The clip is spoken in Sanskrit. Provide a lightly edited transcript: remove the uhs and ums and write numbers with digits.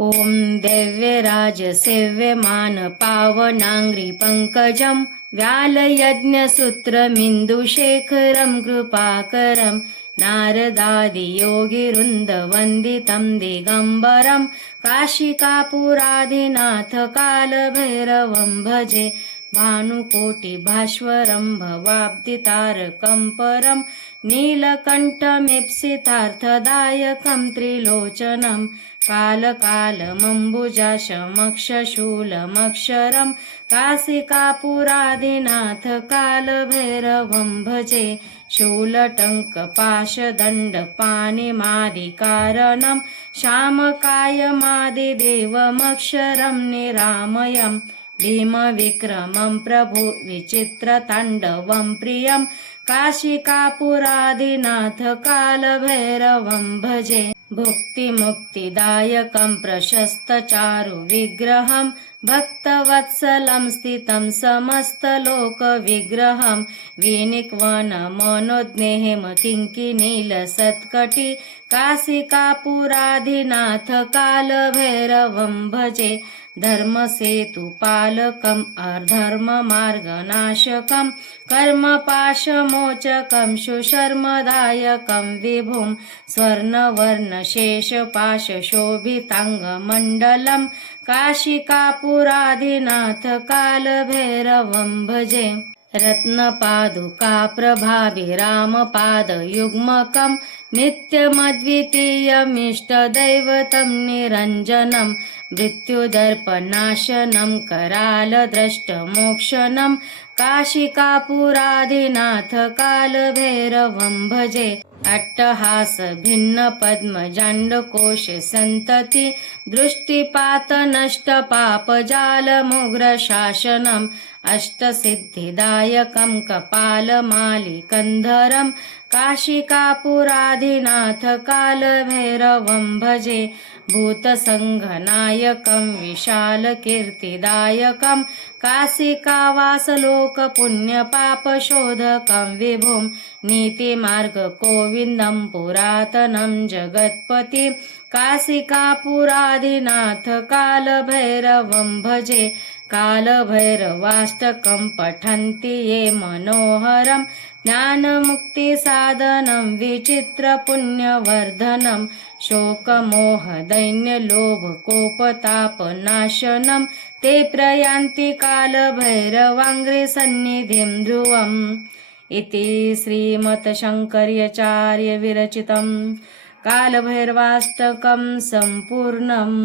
ॐ दिव्यराजसेव्यमान पावनाङ्घ्रि पङ्कजं व्यालयज्ञसूत्रमिन्दुशेखरं कृपाकरं नारदादियोगिवृन्दवन्दितं दिगम्बरं काशिकापुराधिनाथ कालभैरवं भजे भानुकोटिभास्वरं भवाब्दितारकं परं नीलकण्ठमीप्सितार्थदायकं त्रिलोचनं कालकालमम्बुजाशमक्षशूलमक्षरं काशिकापुरादिनाथ कालभैरवं भजे शूलटङ्कपाशदण्डपाणिमादिकारणं श्यामकायमादिदेवमक्षरं निरामयम् भीमविक्रमं प्रभु विचित्रताण्डवं प्रियं काशिकापुरादिनाथ कालभैरवं भजे भुक्तिमुक्तिदायकं प्रशस्तचारुविग्रहं भक्तवत्सलं स्थितं समस्तलोकविग्रहं विनिक्वनमनोज्ञेयं किङ्किणीलसत्कटि काशिकापुरादिनाथ कालभैरवं भजे धर्मसेतुपालकम् अधर्ममार्गनाशकं कर्मपाशमोचकं सुशर्मदायकं विभुं स्वर्णवर्णशेषपाशशोभिताङ्गमण्डलं काशिकापुरादिनाथ कालभैरवं भजे रत्नपादुकाप्रभाभिरामपादयुग्मकं नित्यमद्वितीयमिष्टदैवतं निरञ्जनं मृत्युदर्पनाशनं करालद्रष्टमोक्षणं काशिकापुरादिनाथ कालभैरवं भजे अट्टहास भिन्न पद्मजाण्डकोश सन्तति दृष्टिपात नष्ट पापजालमुग्रशासनम् अष्टसिद्धिदायकं कपालमालिकन्धरं काशिकापुरादिनाथ कालभैरवं भजे भूतसङ्घनायकं विशालकीर्तिदायकं काशिकावासलोकपुण्यपापशोधकं विभुं नीतिमार्गकोविन्दं पुरातनं जगत्पति काशिकापुरादिनाथ कालभैरवं भजे कालभैरवाष्टकं पठन्ति ये मनोहरं ज्ञानमुक्तिसाधनं विचित्रपुण्यवर्धनं शोकमोहदैन्यलोभकोपतापनाशनं ते प्रयान्ति कालभैरवाङ्घ्रिसन्निधिं ध्रुवम् इति श्रीमत्शङ्कराचार्यविरचितं कालभैरवाष्टकं सम्पूर्णम्।